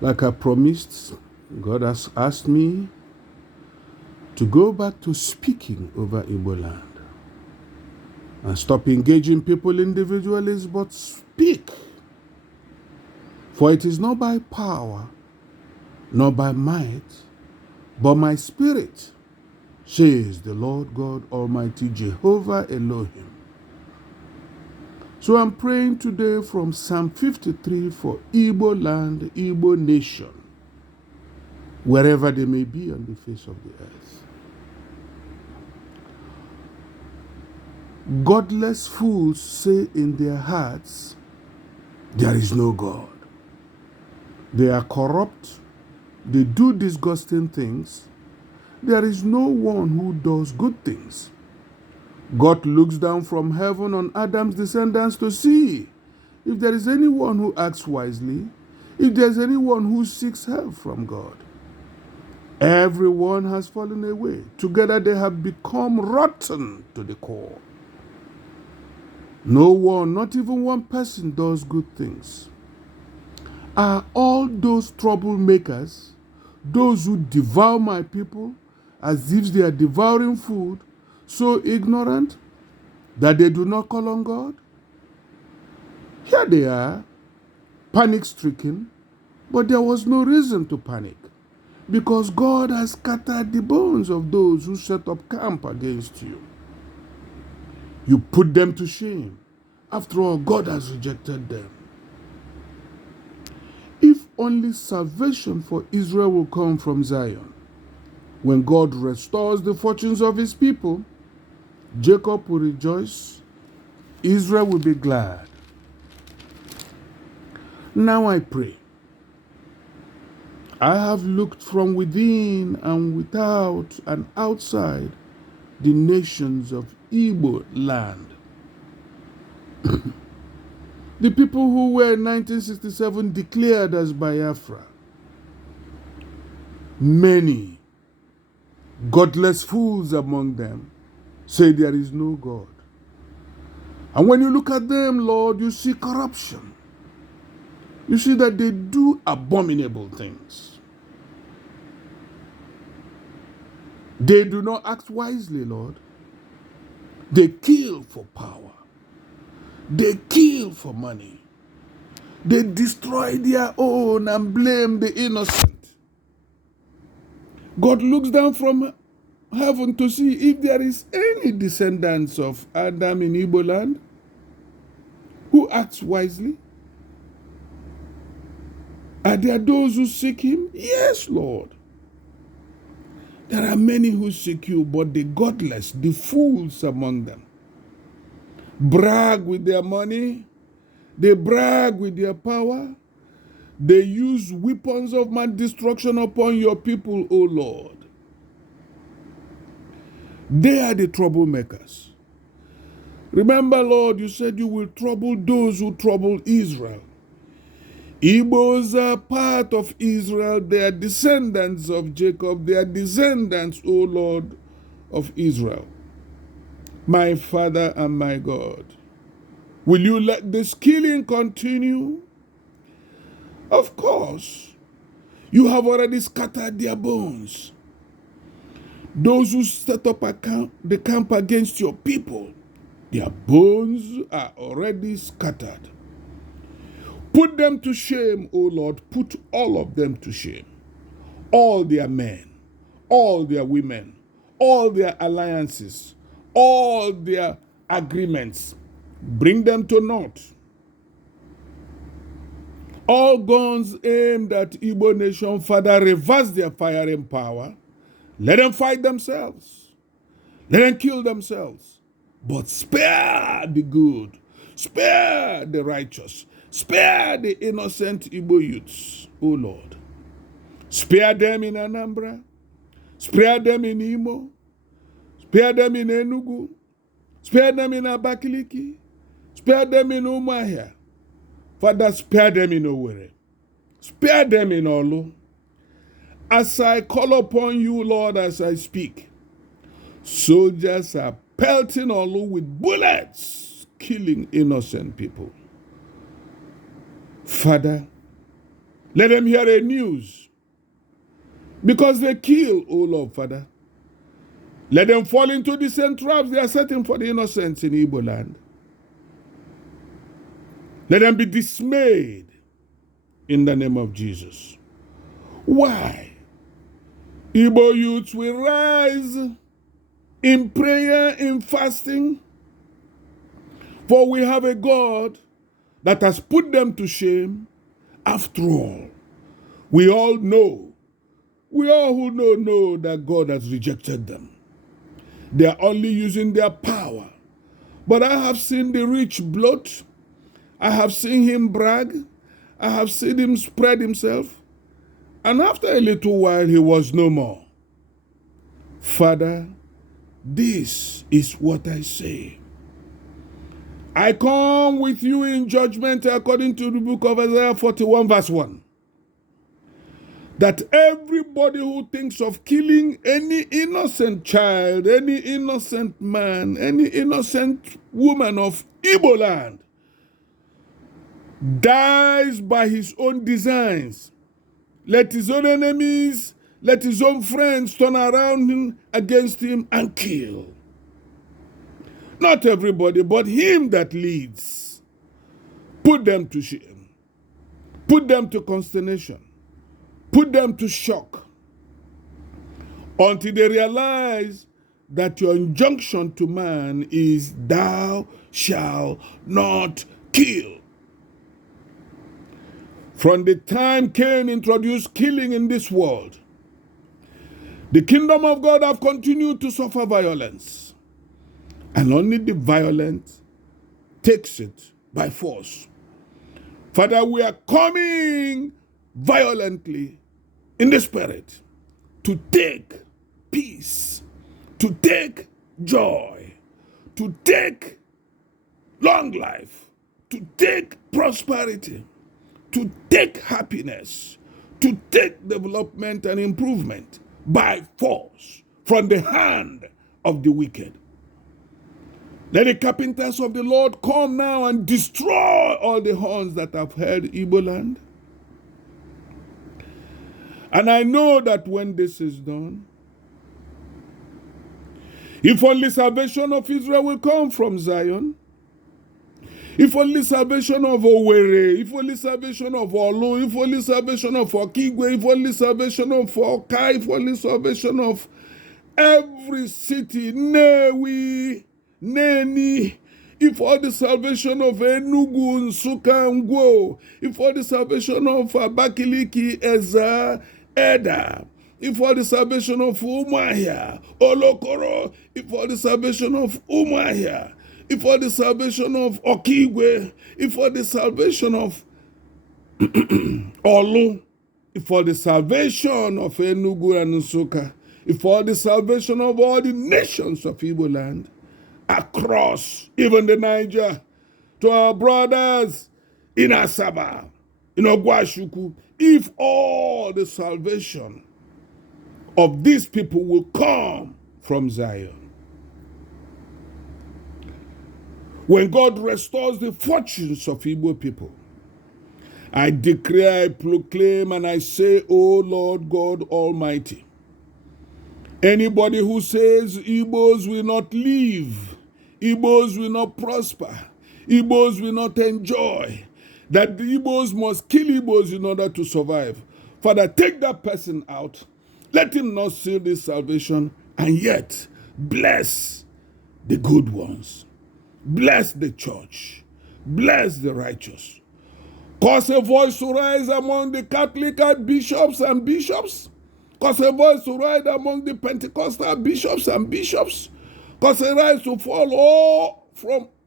Like I promised, God has asked me to go back to speaking over Igbo land and stop engaging people individually, but speak. For it is not by power, nor by might, but my spirit, says the Lord God Almighty, Jehovah Elohim. So I'm praying today from Psalm 53 for Igbo land, Igbo nation, wherever they may be on the face of the earth. Godless fools say in their hearts, there is no God. They are corrupt. They do disgusting things. There is no one who does good things. God looks down from heaven on Adam's descendants to see if there is anyone who acts wisely, if there is anyone who seeks help from God. Everyone has fallen away. Together they have become rotten to the core. No one, not even one person, does good things. Are all those troublemakers, those who devour my people as if they are devouring food, so ignorant that they do not call on God? Here they are, panic-stricken, but there was no reason to panic, because God has scattered the bones of those who set up camp against you. You put them to shame. After all, God has rejected them. If only salvation for Israel will come from Zion. When God restores the fortunes of his people, Jacob will rejoice, Israel will be glad. Now I pray. I have looked from within and without and outside the nations of Igbo land. The people who were in 1967 declared as Biafra. Many godless fools among them say there is no God. And when you look at them, Lord, you see corruption. You see that they do abominable things. They do not act wisely, Lord. They kill for power. They kill for money. They destroy their own and blame the innocent. God looks down from heaven to see if there is any descendants of Adam in Igbo land who acts wisely. Are there those who seek him? Yes, Lord. There are many who seek you, but the godless, the fools among them, brag with their money, they brag with their power, they use weapons of mass destruction upon your people, O Lord. They are the troublemakers. Remember, Lord, you said you will trouble those who trouble Israel. Igbos are part of Israel. They are descendants of Jacob. They are descendants, O Lord, of Israel. My Father and my God, will you let this killing continue? Of course, you have already scattered their bones. Those who set up the camp against your people, their bones are already scattered. Put them to shame, O Lord. Put all of them to shame. All their men, all their women, all their alliances, all their agreements. Bring them to naught. All guns aimed at Igbo nation, Father, reverse their firing power. Let them fight themselves. Let them kill themselves. But spare the good. Spare the righteous. Spare the innocent Igbo youths, O Lord. Spare them in Anambra. Spare them in Imo. Spare them in Enugu. Spare them in Abakaliki. Spare them in Umuahia. Father, spare them in Owerri. Spare them in Olu. As I call upon you, Lord, as I speak, soldiers are pelting Olu with bullets, killing innocent people. Father, Let them hear a news. Because they kill, O Lord, Father. Let them fall into the same traps they are setting for the innocents in Igbo land. Let them be dismayed in the name of Jesus. Why? Igbo youths will rise in prayer, in fasting, for we have a God that has put them to shame. After all, we all who know that God has rejected them. They are only using their power. But I have seen the rich bloat. I have seen him brag. I have seen him spread himself. And after a little while, he was no more. Father, this is what I say. I come with you in judgment according to the book of Isaiah 41 verse 1. That everybody who thinks of killing any innocent child, any innocent man, any innocent woman of Igbo land dies by his own designs. Let his own enemies, let his own friends turn around him against him and kill. Not everybody, but him that leads. Put them to shame. Put them to consternation. Put them to shock. Until they realize that your injunction to man is thou shalt not kill. From the time Cain introduced killing in this world, the kingdom of God have continued to suffer violence. And only the violent takes it by force. Father, we are coming violently in the spirit to take peace, to take joy, to take long life, to take prosperity, to take happiness, to take development and improvement by force from the hand of the wicked. Let the carpenters of the Lord come now and destroy all the horns that have held Igbo land. And I know that when this is done, if only salvation of Israel will come from Zion, if only salvation of Owerri, if only salvation of Olu, if only salvation of Okigwe, if only salvation of Okai, if only salvation of every city, Newi, Neni, if all the salvation of Enugu, Nsukka, Ngwo, if all the salvation of Abakaliki, Eza, Eda, if all the salvation of Umuahia, Olokoro, if all the salvation of Umuahia, if all the salvation of Okigwe, if all the salvation of Olu, if all the salvation of Enugu and Nsukka, if all the salvation of all the nations of Igbo land, across even the Niger, to our brothers in Asaba, in Ogwashuku, if all the salvation of these people will come from Zion. When God restores the fortunes of Igbo people, I declare, I proclaim, and I say, O Lord God Almighty, anybody who says Igbos will not live, Igbos will not prosper, Igbos will not enjoy, that the Igbos must kill Igbos in order to survive, Father, take that person out. Let him not see this salvation, and yet bless the good ones. Bless the church. Bless the righteous. Cause a voice to rise among the Catholic bishops and bishops. Cause a voice to rise among the Pentecostal bishops and bishops. Cause a rise to fall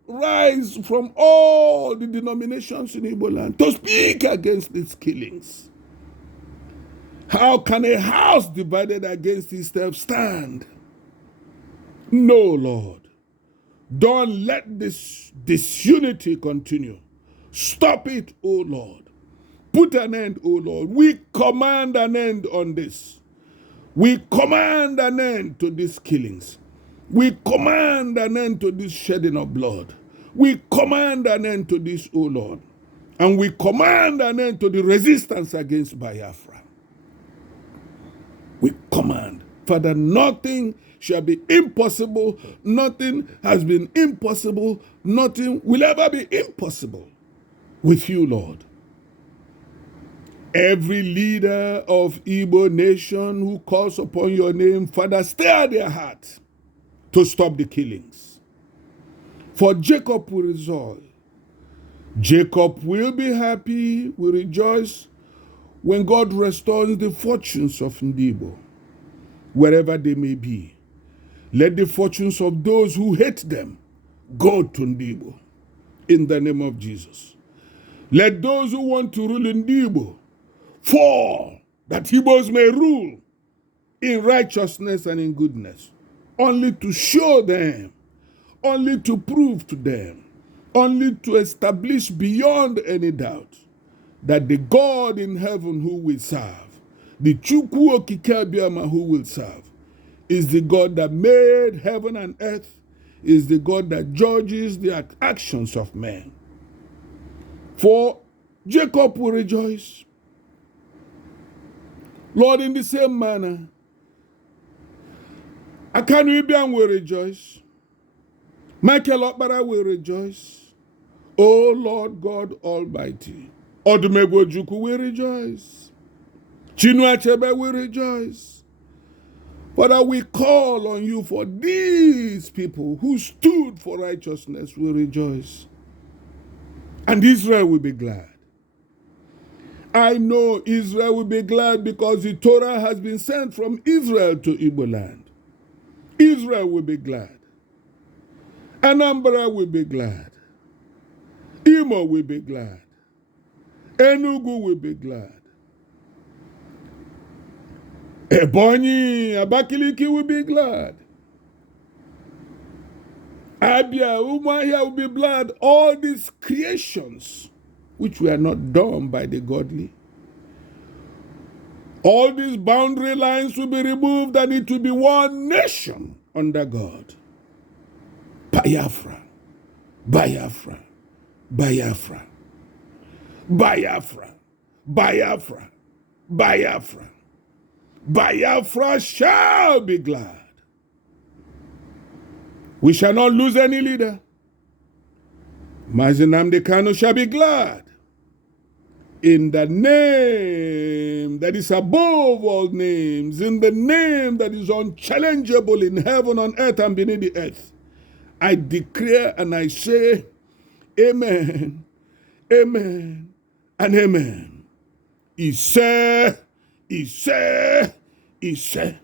rise from all the denominations in Igbo land to speak against these killings. How can a house divided against itself stand? No, Lord. Don't let this disunity continue. Stop it, O Lord. Put an end, O Lord. We command an end on this. We command an end to these killings. We command an end to this shedding of blood. We command an end to this, O Lord. And we command an end to the resistance against Biafra. We command, Father, nothing shall be impossible. Nothing has been impossible. Nothing will ever be impossible with you, Lord. Every leader of Igbo nation who calls upon your name, Father, stir their heart to stop the killings. For Jacob will resolve. Jacob will be happy, will rejoice when God restores the fortunes of Igbo, wherever they may be. Let the fortunes of those who hate them go to Igbo in the name of Jesus. Let those who want to rule in Igbo fall, that Igbos may rule in righteousness and in goodness, only to show them, only to prove to them, only to establish beyond any doubt that the God in heaven who we serve, the Chukwu Okike Abiama who will serve, is the God that made heaven and earth, is the God that judges the actions of men. For Jacob will rejoice. Lord, in the same manner, Akanu Ibiam will rejoice. Michael Okpara will rejoice. O Lord God Almighty, Odumegwu Ojukwu will rejoice. Chinua Achebe will rejoice. Father, we call on you for these people who stood for righteousness will rejoice. And Israel will be glad. I know Israel will be glad because the Torah has been sent from Israel to Igbo land. Israel will be glad. Anambra will be glad. Imo will be glad. Enugu will be glad. Ebonyi, Abakaliki will be glad. Abia, Umuahia will be glad. All these creations which were not done by the godly. All these boundary lines will be removed and it will be one nation under God. Biafra, Biafra, Biafra, Biafra, Biafra, Biafra. Biafra shall be glad. We shall not lose any leader. Mazi Nnamdi Kanu shall be glad. In the name that is above all names, in the name that is unchallengeable in heaven, on earth, and beneath the earth, I declare and I say, Amen, Amen, and Amen. Ise, Ise, Ise.